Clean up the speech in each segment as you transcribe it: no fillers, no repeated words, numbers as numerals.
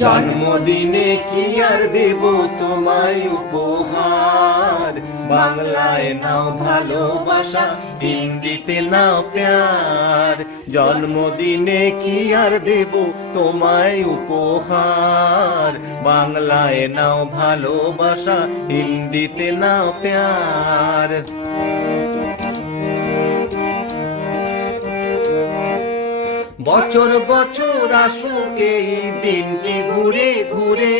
জন্মদিনে কি আর দেব তোমায় উপহার, বাংলায় নাও ভালোবাসা, হিন্দিতে নাও প্যার। জন্মদিনে কি আর দেব তোমায় উপহার, বাংলায় নাও ভালোবাসা, হিন্দিতে নাও প্যার। বছর বছর আসুক এই দিনটি ঘুরে ঘুরে,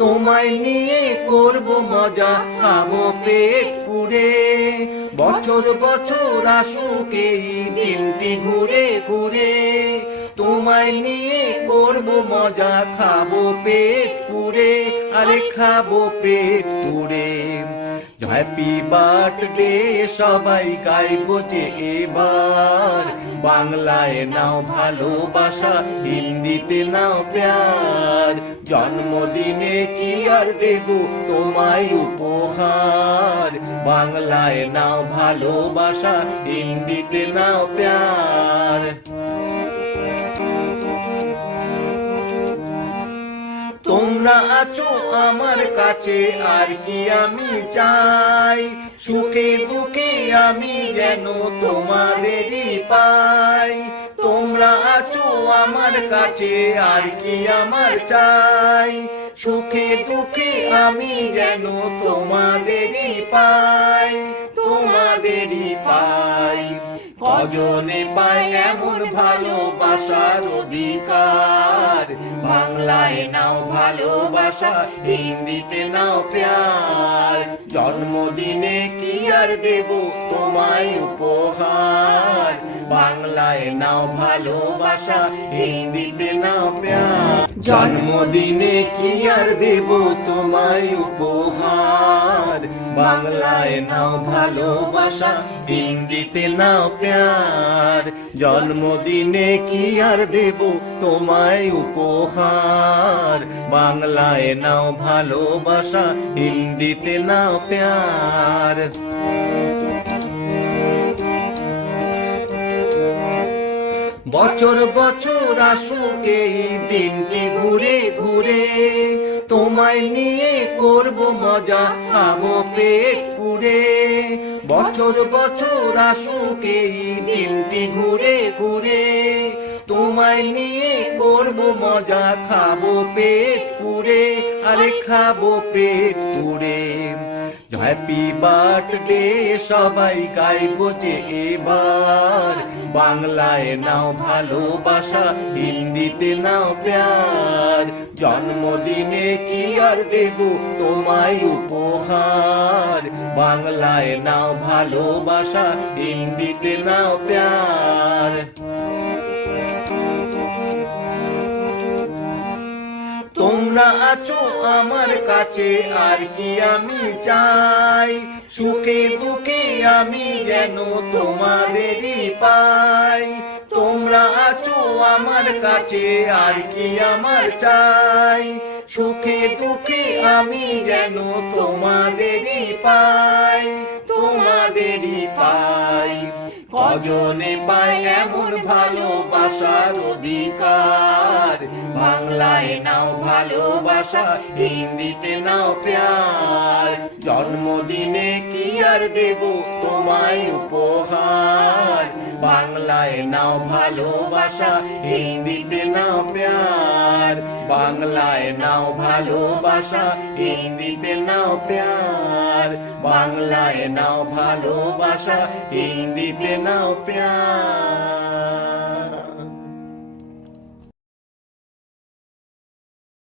তোমায় নিয়ে করব মজা, খাবো পেট পুরে। বছর বছর আসুক এই দিনটি ঘুরে ঘুরে, তোমায় নিয়ে করব মজা, খাবো পেট পুরে, আরে খাবো পেট পুরে। হ্যাপি বার্থডে সবাই গাইবো যে এবার, বাংলায় নাও ভালোবাসা, হিন্দিতে নাও প্যার। জন্মদিনে কি আর দেব তোমায় উপহার, বাংলায় নাও ভালোবাসা, হিন্দিতে নাও প্যার। তোমরা আছো আমার কাছে আর কি আমি চাই, সুখে দুঃখে আমি যেন তোমাদেরই পাই। তোমরা আছো আমার কাছে আর কি আমার চাই, সুখে দুঃখে আমি যেন তোমাদেরই পাই, তোমাদেরই পাই। কজনে পায় এমন ভালোবাসার অধিকার, বাংলায় নাও ভালোবাসা, হিন্দিতে নাও প্যার। জন্মদিনে কি আর দেব তোমায় উপহার, বাংলায় নাও ভালোবাসা, হিন্দিতে নাও প্যার। জন্মদিনে কি আর দেব তোমায় উপহার, বাংলায় নাও ভালোবাসা, হিন্দিতে নাও প্যার। জন্মদিনে কি আর দেব তোমায় উপহার, বাংলায় নাও ভালোবাসা, হিন্দিতে নাও প্যার। বছর বছর আসুক এই দিনটি ঘুরে ঘুরে, তোমায় নিয়ে করব মজা, খাবো পেট পুরে। বছর বছর আসুক এই দিনটি ঘুরে ঘুরে, তোমায় নিয়ে করব মজা, খাবো পেট পুরে, আরে খাবো পেট পুরে। হ্যাপি বার্থডে সবাই গাইবো যে এবার, বাংলায় নাও ভালোবাসা, হিন্দিতে নাও প্যার। জন্মদিনে কি আর দেব তোমায় উপহার, বাংলায় নাও ভালোবাসা, হিন্দিতে নাও প্যার। তোমরা আছো আমার কাছে আর কি আমি চাই, সুখে দুঃখে আমি যেন তোমাদেরই পাই। তোমরা আছো আমার কাছে আর কি আমার চাই, সুখে দুঃখে আমি যেন তোমাদেরই পাই, তোমাদেরই পাই। কজনে পায় এমন ভালোবাসার অধিকার, বাংলায় নাও ভালোবাসা, হিন্দিতে নাও প্যার। জন্মদিনে কি আর দেব তোমায় উপহার, বাংলায় নাও ভালোবাসা, হিন্দিতে নাও প্যার। বাংলায় নাও ভালোবাসা, হিন্দিতে নাও প্যার। বাংলায় নাও ভালোবাসা, হিন্দিতে নাও প্যার।